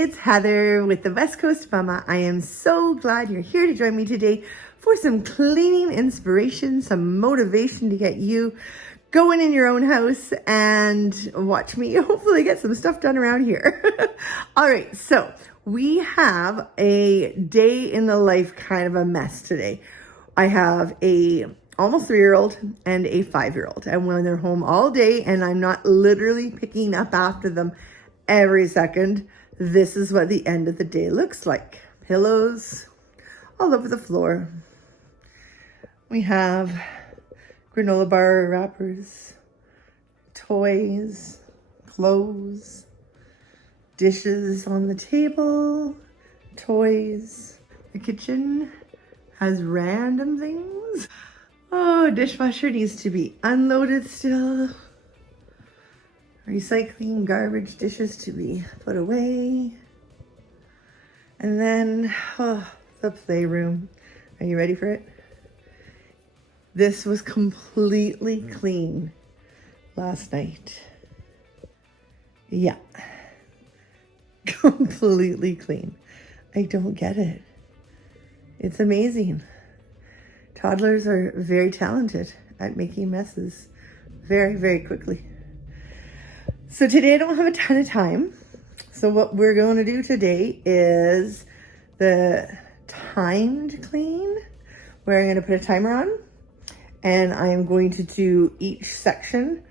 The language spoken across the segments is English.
it's Heather with the West Coast Mama. I am so glad you're here to join me today for some cleaning inspiration, some motivation to get you going in your own house and watch me hopefully get some stuff done around here. All right, so we have a day in the life kind of a mess today. I have a almost 3-year-old and a 5-year-old, and when they're home all day and I'm not literally picking up after them every second, this is what the end of the day looks like. Pillows all over the floor. We have granola bar wrappers, toys, clothes, dishes on the table, toys. The kitchen has random things. Oh, dishwasher needs to be unloaded still. Recycling garbage dishes to be put away. And then, the playroom. Are you ready for it? This was completely clean last night. Yeah. Completely clean. I don't get it. It's amazing. Toddlers are very talented at making messes very, very quickly. So today I don't have a ton of time. So what we're going to do today is the timed clean, where I'm going to put a timer on and I'm going to do each section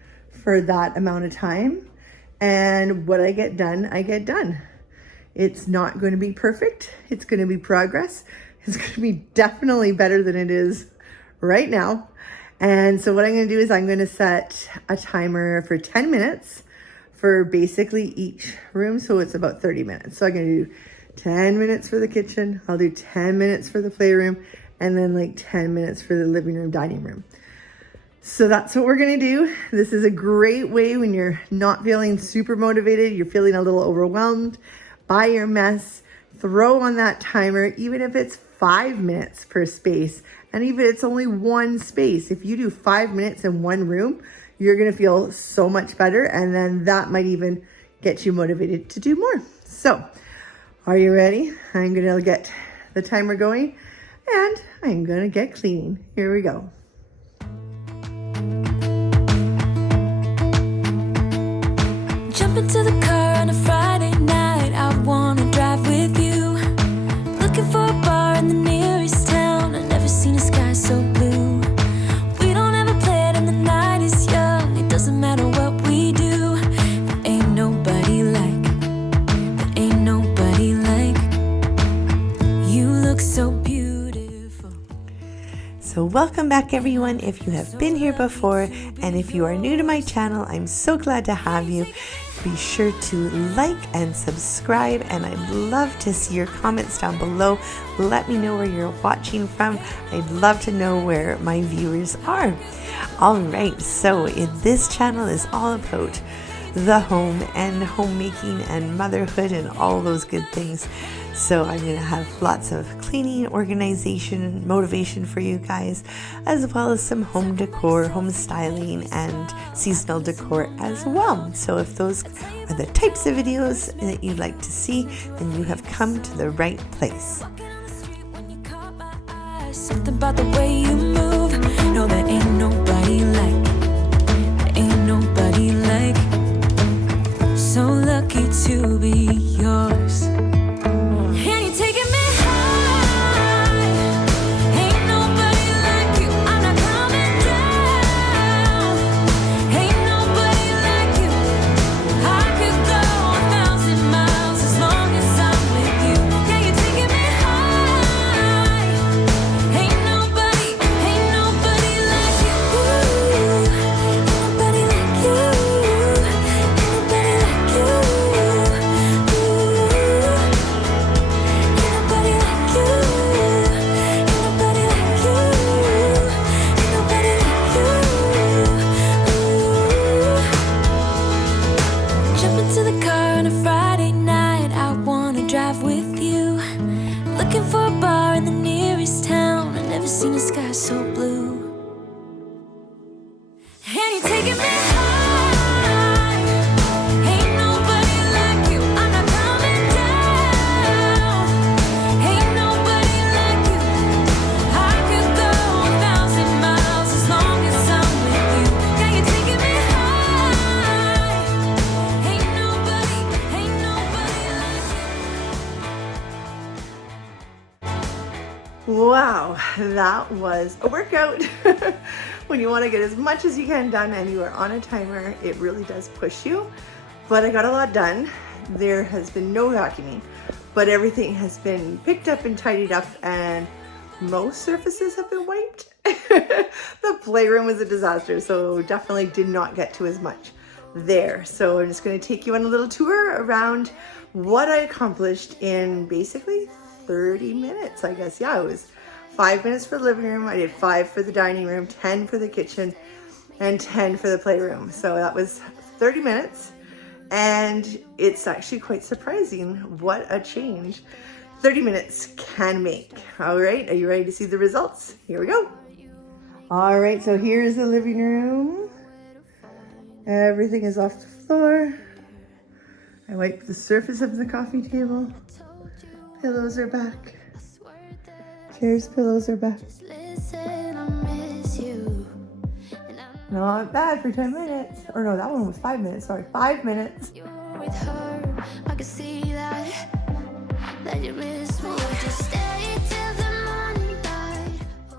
for that amount of time. And what I get done, I get done. It's not going to be perfect. It's going to be progress. It's going to be definitely better than it is right now. And so what I'm going to do is I'm going to set a timer for 10 minutes for basically each room. So it's about 30 minutes. So I'm going to do 10 minutes for the kitchen. I'll do 10 minutes for the playroom, and then like 10 minutes for the living room, dining room. So that's what we're going to do. This is a great way when you're not feeling super motivated, you're feeling a little overwhelmed by your mess. Throw on that timer, even if it's 5 minutes per space. And even if it's only one space, if you do 5 minutes in one room, you're going to feel so much better. And then that might even get you motivated to do more. So are you ready? I'm going to get the timer going and I'm going to get cleaning. Here we go. Jump into the car on a Friday night. I want to drive with you. Looking for a bar in the nearest town. I've never seen a sky so blue. We don't ever play it and the night is young. It doesn't matter what we do. There ain't nobody like you. Look so beautiful. So welcome back everyone, if you have been here before, and if you are new to my channel, I'm so glad to have you. Be sure to like and subscribe, and I'd love to see your comments down below. Let me know where you're watching from. I'd love to know where my viewers are. All right, so this channel is all about the home and homemaking and motherhood and all those good things. So I'm going to have lots of cleaning, organization, motivation for you guys, as well as some home decor, home styling, and seasonal decor as well. So if those are the types of videos that you'd like to see, then you have come to the right place. Something about the way you move. No, there ain't nobody like. So lucky to be yours. And you're taking me high. Ain't nobody like you. I'm not coming down. Ain't nobody like you. I could go 1,000 miles as long as I'm with you. Yeah, you're taking me high. Ain't nobody like you. Ain't nobody like you. Seen a sky so blue. And you're taking me high. Ain't nobody like you. I'm not coming down. that was a workout. When you want to get as much as you can done and you are on a timer, it really does push you. But I got a lot done. There has been no vacuuming, but everything has been picked up and tidied up, and most surfaces have been wiped. The playroom was a disaster, so definitely did not get to as much there. So I'm just going to take you on a little tour around what I accomplished in basically 30 minutes, I guess. Yeah, it was 5 minutes for the living room. I did 5 for the dining room, 10 for the kitchen, and 10 for the playroom. So that was 30 minutes. And it's actually quite surprising what a change 30 minutes can make. All right, are you ready to see the results? Here we go. All right, so here's the living room. Everything is off the floor. I wiped the surface of the coffee table. Pillows are back. Chairs, pillows are back. Not bad for 10 minutes. Or no, that one was 5 minutes. Sorry, 5 minutes.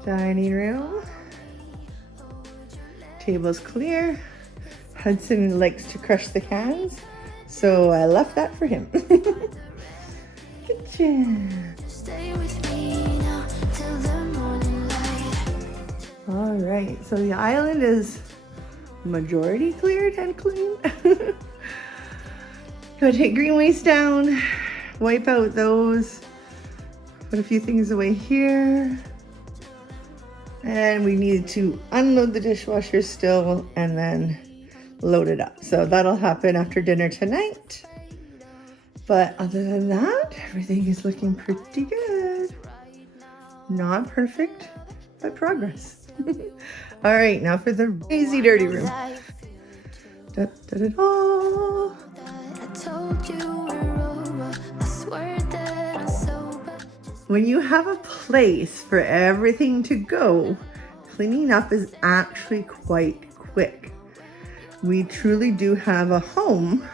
Dining room. Table's clear. Hudson likes to crush the cans, so I left that for him. Kitchen. All right, so the island is majority cleared and clean. Gotta take green waste down, wipe out those, put a few things away here. And we need to unload the dishwasher still and then load it up. So that'll happen after dinner tonight. But other than that, everything is looking pretty good. Not perfect, but progress. All right, now for the crazy dirty room. Da, da, da, da. When you have a place for everything to go, cleaning up is actually quite quick. We truly do have a home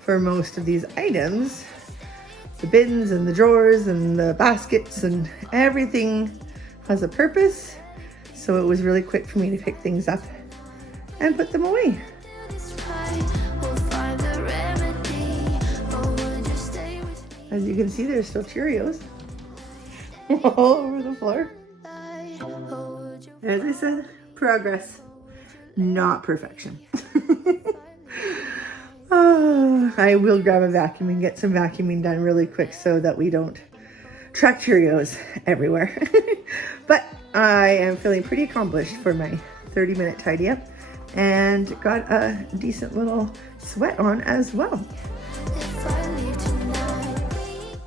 for most of these items. The bins and the drawers and the baskets and everything has a purpose. So it was really quick for me to pick things up and put them away. As you can see, there's still Cheerios all over the floor. As I said, progress, not perfection. Oh, I will grab a vacuum and get some vacuuming done really quick so that we don't track Cheerios everywhere. But I am feeling pretty accomplished for my 30-minute tidy up and got a decent little sweat on as well.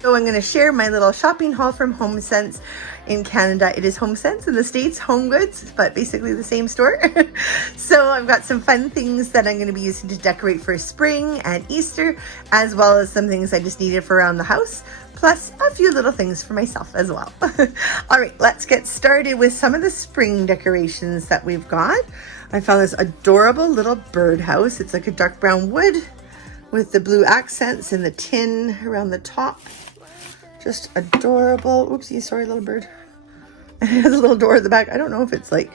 So I'm going to share my little shopping haul from Homesense. In Canada, it is Homesense. In the States, Home Goods, but basically the same store. So I've got some fun things that I'm going to be using to decorate for spring and Easter, as well as some things I just needed for around the house, plus a few little things for myself as well. All right, let's get started with some of the spring decorations that we've got. I found this adorable little birdhouse. It's like a dark brown wood with the blue accents and the tin around the top. Just adorable. Oopsie, sorry, little bird. It has a little door at the back. I don't know if it's like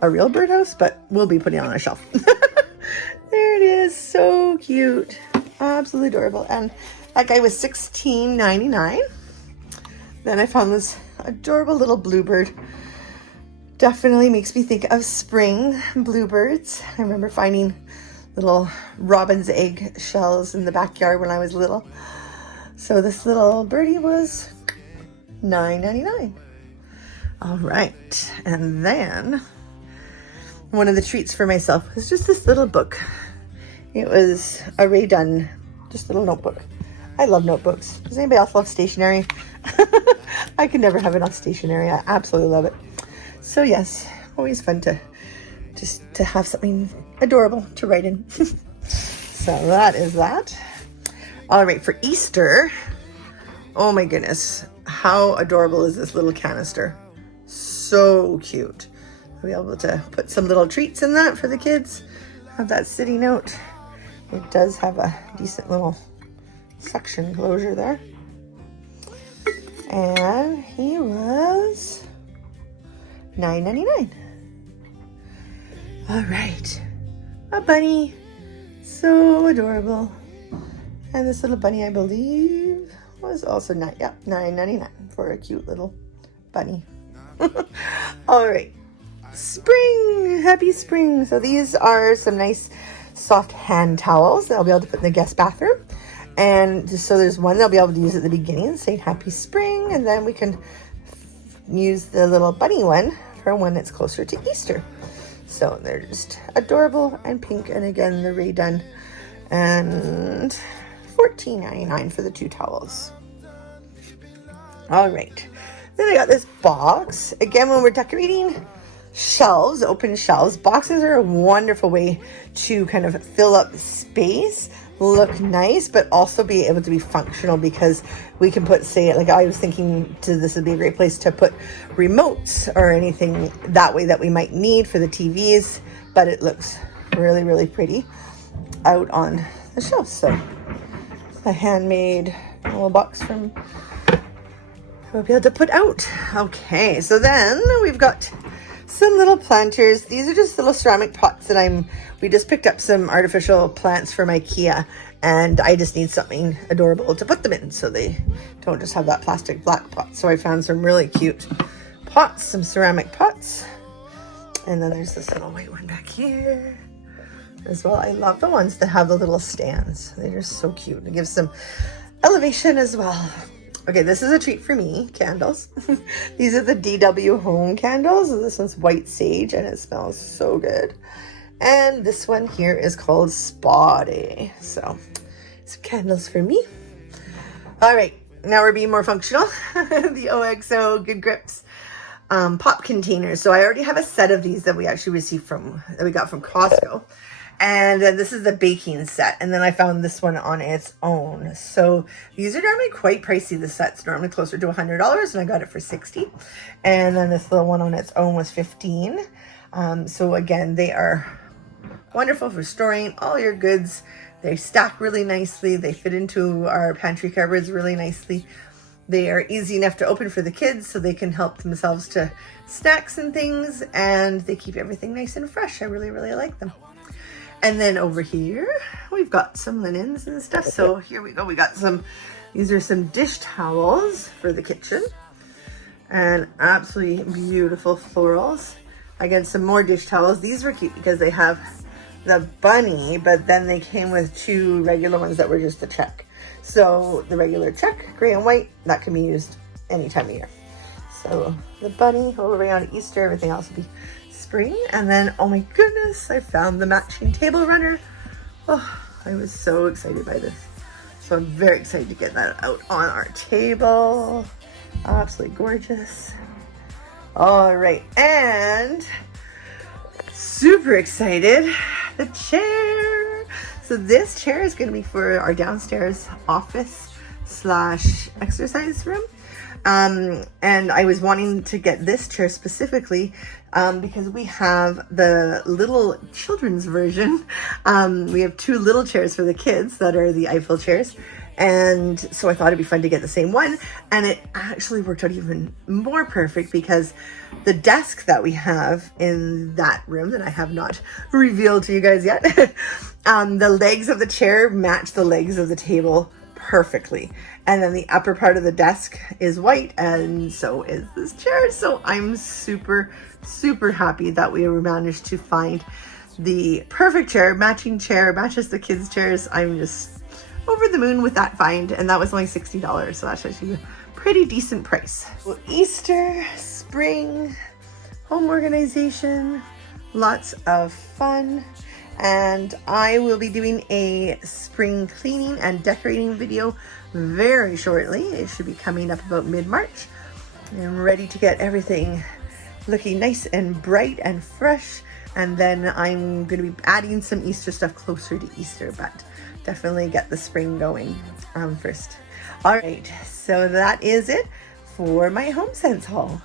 a real birdhouse, but we'll be putting it on a shelf. There it is. So cute. Absolutely adorable. And that guy was $16.99. Then I found this adorable little bluebird. Definitely makes me think of spring bluebirds. I remember finding little robin's egg shells in the backyard when I was little. So this little birdie was $9.99. All right, and then one of the treats for myself was just this little book. It was a Ray Dunn, just a little notebook. I love notebooks. Does anybody else love stationery? I can never have enough stationery. I absolutely love it. So yes, always fun to have something adorable to write in. So that is that. All right, for Easter, oh my goodness, how adorable is this little canister? So cute. I'll be able to put some little treats in that for the kids. Have that sitting out. It does have a decent little suction closure there. And he was $9.99. All right, a bunny, so adorable. And this little bunny, I believe, was also $9.99 for a cute little bunny. All right, spring, happy spring. So these are some nice soft hand towels that I'll be able to put in the guest bathroom. And just so there's one they'll be able to use at the beginning, saying happy spring, and then we can use the little bunny one for when it's closer to Easter. So they're just adorable and pink, and again the Ray Dunn, and $14.99 for the 2 towels. All right, then I got this box. Again, when we're decorating shelves, open shelves, boxes are a wonderful way to kind of fill up space, look nice, but also be able to be functional, because we can put, say, like I was thinking this would be a great place to put remotes or anything that way that we might need for the TVs, but it looks really, really pretty out on the shelf. So a handmade little box from we'll be able to put out. Okay, so then we've got some little planters. These are just little ceramic pots that we just picked up some artificial plants from IKEA, and I just need something adorable to put them in so they don't just have that plastic black pot. So I found some really cute pots, some ceramic pots. And then there's this little white one back here as well. I love the ones that have the little stands. They're just so cute. It gives some elevation as well. Okay, this is a treat for me, candles. These are the DW Home candles. This one's white sage and it smells so good. And this one here is called Spa Day. So, some candles for me. All right, now we're being more functional. The OXO Good Grips pop containers. So I already have a set of these that we actually received that we got from Costco. And then this is the baking set. And then I found this one on its own. So these are normally quite pricey. The set's normally closer to $100 and I got it for $60. And then this little one on its own was $15. So again, they are wonderful for storing all your goods. They stack really nicely. They fit into our pantry cupboards really nicely. They are easy enough to open for the kids so they can help themselves to snacks and things. And they keep everything nice and fresh. I really, really like them. And then over here, we've got some linens and stuff. So here we go. We got these are some dish towels for the kitchen. And absolutely beautiful florals. Again, some more dish towels. These were cute because they have the bunny, but then they came with 2 regular ones that were just a check. So the regular check, gray and white, that can be used any time of year. So the bunny all around Easter, everything else will be spring. And then, oh my goodness, I found the matching table runner. Oh, I was so excited by this. So I'm very excited to get that out on our table. Absolutely gorgeous. All right, and super excited, the chair. So this chair is going to be for our downstairs office / exercise room. And I was wanting to get this chair specifically because we have the little children's version. We have 2 little chairs for the kids that are the Eiffel chairs. And so I thought it'd be fun to get the same one. And it actually worked out even more perfect because the desk that we have in that room that I have not revealed to you guys yet, the legs of the chair match the legs of the table perfectly. And then the upper part of the desk is white, and so is this chair. So I'm super, super happy that we managed to find the perfect chair, matches the kids' chairs. I'm just over the moon with that find, and that was only $60, so that's actually a pretty decent price. Well, Easter, spring, home organization, lots of fun. And I will be doing a spring cleaning and decorating video very shortly. It should be coming up about mid-March. I'm ready to get everything looking nice and bright and fresh. And then I'm going to be adding some Easter stuff closer to Easter, but definitely get the spring going first. All right, so that is it for my Homesense haul.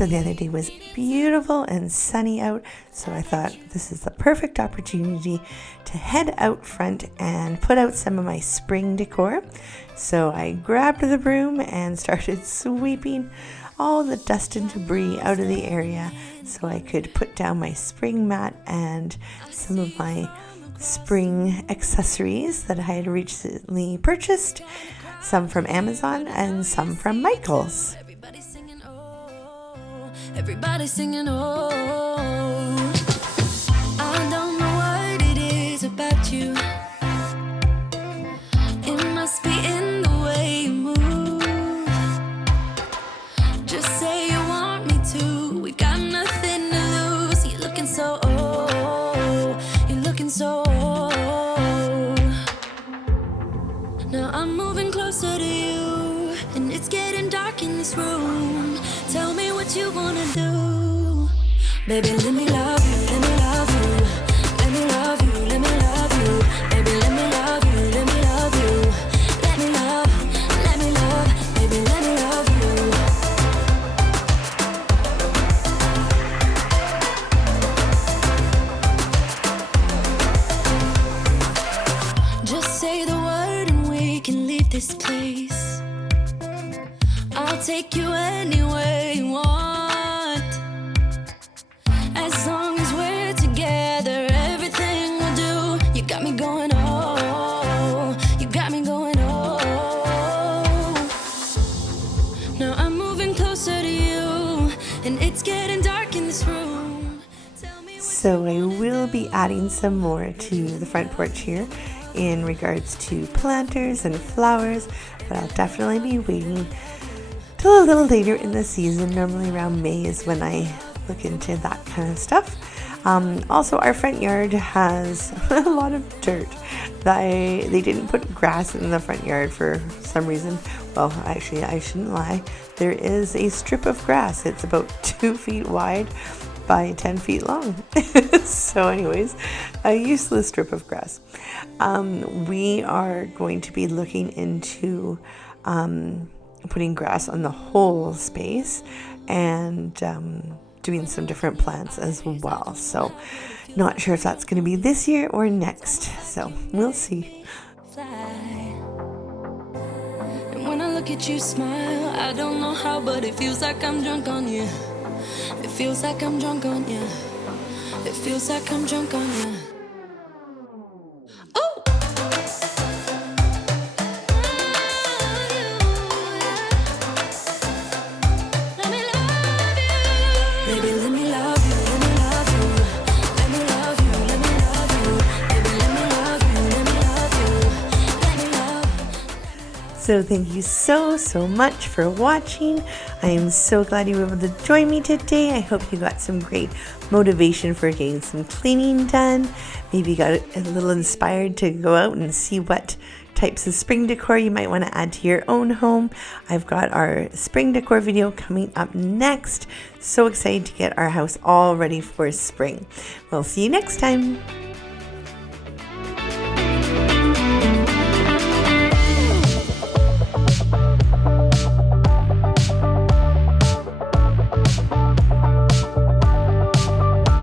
So the other day was beautiful and sunny out, so I thought this is the perfect opportunity to head out front and put out some of my spring decor. So I grabbed the broom and started sweeping all the dust and debris out of the area so I could put down my spring mat and some of my spring accessories that I had recently purchased, some from Amazon and some from Michael's. Everybody's singing, oh, I don't know what it is about you. It must be in the way you move. Just say you want me to. We got nothing to lose. You're looking so you're looking so Now I'm moving closer to you, and it's getting dark in this room. Tell me what you wanna do. Baby, let me love you, let me love you. Let me love you, let me love you. Baby, let me love you, let me love you. Let me love, baby, let me love you. Just say the word and we can leave this place. I'll take you anywhere you want. As long as we're together, everything we'll do. You got me going, oh, you got me going, oh. Now I'm moving closer to you, and it's getting dark in this room. So I will be adding some more to the front porch here in regards to planters and flowers, but I'll definitely be waiting till a little later in the season. Normally around May is when I look into that kind of stuff. Also, our front yard has a lot of dirt. They didn't put grass in the front yard for some reason. Well, actually, I shouldn't lie. There is a strip of grass. It's about 2 feet wide by 10 feet long. So anyways, a useless strip of grass. We are going to be looking into putting grass on the whole space and doing some different plants as well. So not sure if that's going to be this year or next. So we'll see. And when I look at you smile, I don't know how, but it feels like I'm drunk on you. It feels like I'm drunk on you. It feels like I'm drunk on you. Oh! Let me love you. Baby, let me love you, let me love you. Let me love you, let me love you. Baby, let me love you, let me love you. Let me love. So thank you so much for watching. I am so glad you were able to join me today. I hope you got some great motivation for getting some cleaning done. Maybe you got a little inspired to go out and see what types of spring decor you might want to add to your own home. I've got our spring decor video coming up next. So excited to get our house all ready for spring. We'll see you next time.